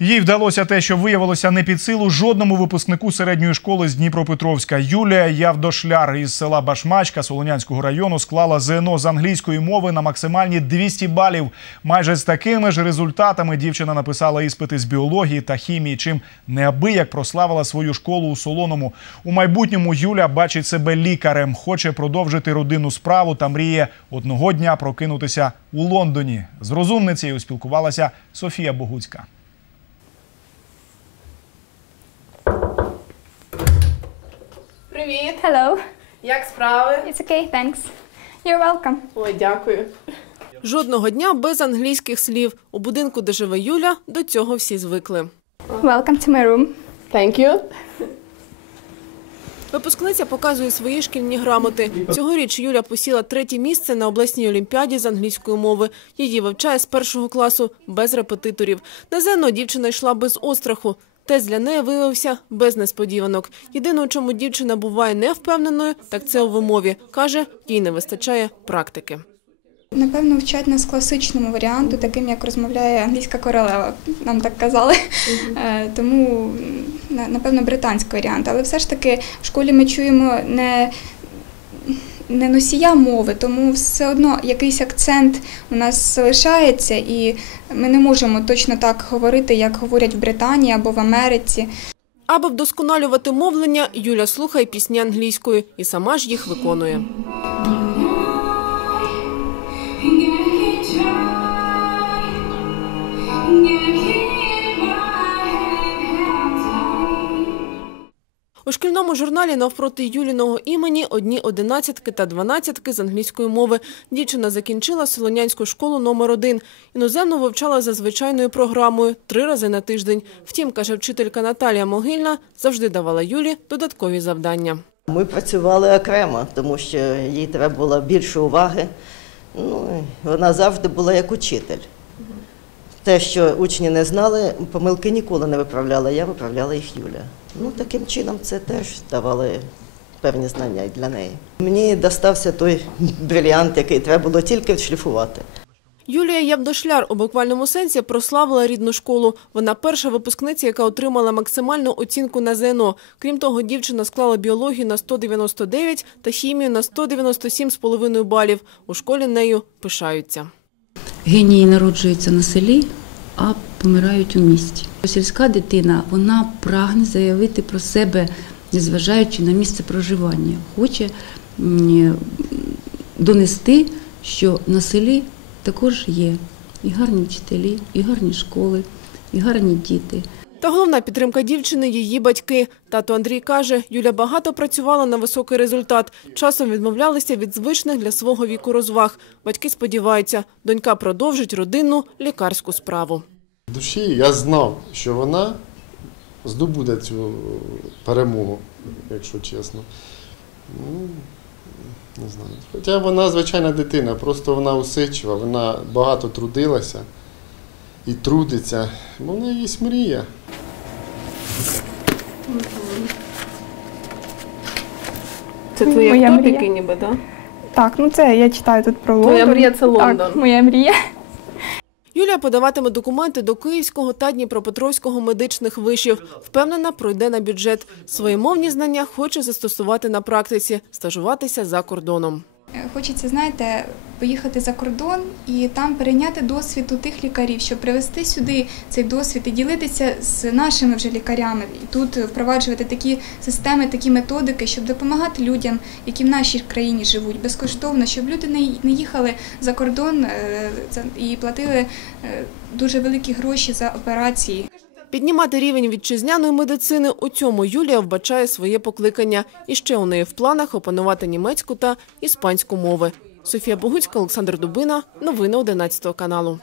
Їй вдалося те, що виявилося не під силу жодному випускнику середньої школи з Дніпропетровська. Юлія Явдошляр із села Башмачка Солонянського району склала ЗНО з англійської мови на максимальні 200 балів. Майже з такими ж результатами дівчина написала іспити з біології та хімії, чим неабияк прославила свою школу у Солоному. У майбутньому Юля бачить себе лікарем, хоче продовжити родинну справу та мріє одного дня прокинутися у Лондоні. З розумницею спілкувалася Софія Богуцька. Привіт! Hello. Як справи? It's okay, thanks. You're welcome. Ой, дякую. Жодного дня без англійських слів. У будинку, де живе Юля, до цього всі звикли. Welcome to my room. Thank you. Випускниця показує свої шкільні грамоти. Цьогоріч Юля посіла третє місце на обласній олімпіаді з англійської мови. Її вивчає з першого класу без репетиторів. На ЗНО дівчина йшла без остраху. Тест для неї виявився без несподіванок. Єдине, у чому дівчина буває невпевненою, так це у вимові. Каже, їй не вистачає практики. Напевно, вчать нас класичному варіанту, таким як розмовляє англійська королева, нам так казали. Е, Тому, напевно, британський варіант. Але все ж таки в школі ми чуємо не, не носія мови, тому все одно якийсь акцент у нас залишається, і ми не можемо точно так говорити, як говорять в Британії або в Америці. Аби вдосконалювати мовлення, Юля слухає пісні англійською і сама ж їх виконує. У шкільному журналі навпроти Юліного імені одні одинадцятки та дванадцятки з англійської мови. Дівчина закінчила Солонянську школу номер один. Іноземну вивчала за звичайною програмою три рази на тиждень. Втім, каже вчителька Наталія Могильна, завжди давала Юлі додаткові завдання. Ми працювали окремо, тому що їй треба було більше уваги. Ну, вона завжди була як учитель. Те, що учні не знали, помилки ніколи не виправляла, я виправляла їх Юля. Ну, таким чином це теж давали певні знання і для неї. Мені достався той бриліант, який треба було тільки відшліфувати. Юлія Явдошляр у буквальному сенсі прославила рідну школу. Вона перша випускниця, яка отримала максимальну оцінку на ЗНО. Крім того, дівчина склала біологію на 199 та хімію на 197,5 балів. У школі нею пишаються. Генії народжуються на селі, а помирають у місті. Сільська дитина вона прагне заявити про себе, незважаючи на місце проживання. Хоче донести, що на селі також є і гарні вчителі, і гарні школи, і гарні діти. Та головна підтримка дівчини – її батьки. Тато Андрій каже, Юля багато працювала на високий результат. Часом відмовлялися від звичних для свого віку розваг. Батьки сподіваються, донька продовжить родинну лікарську справу. В душі я знав, що вона здобуде цю перемогу, якщо чесно. Ну, не знаю. Хоча вона звичайна дитина, просто вона усичива, вона багато трудилася і трудиться, бо в неї є мрія. Це твої Моя мрія. ніби, так? Так, ну це я читаю тут про Твоя мрія – це Лондон. Так, моя мрія. Юлія подаватиме документи до Київського та Дніпропетровського медичних вишів. Впевнена, пройде на бюджет. Свої мовні знання хоче застосувати на практиці, стажуватися за кордоном. Е, Хочеться, знаєте, поїхати за кордон і там перейняти досвід у тих лікарів, щоб привезти сюди цей досвід і ділитися з нашими вже лікарями. І тут впроваджувати такі системи, такі методики, щоб допомагати людям, які в нашій країні живуть, безкоштовно, щоб люди не їхали за кордон е, і платили е, дуже великі гроші за операції. Піднімати рівень вітчизняної медицини – у цьому Юлія вбачає своє покликання. І ще у неї в планах опанувати німецьку та іспанську мови. Софія Богуцька, Олександр Дубина. Новини 11 каналу.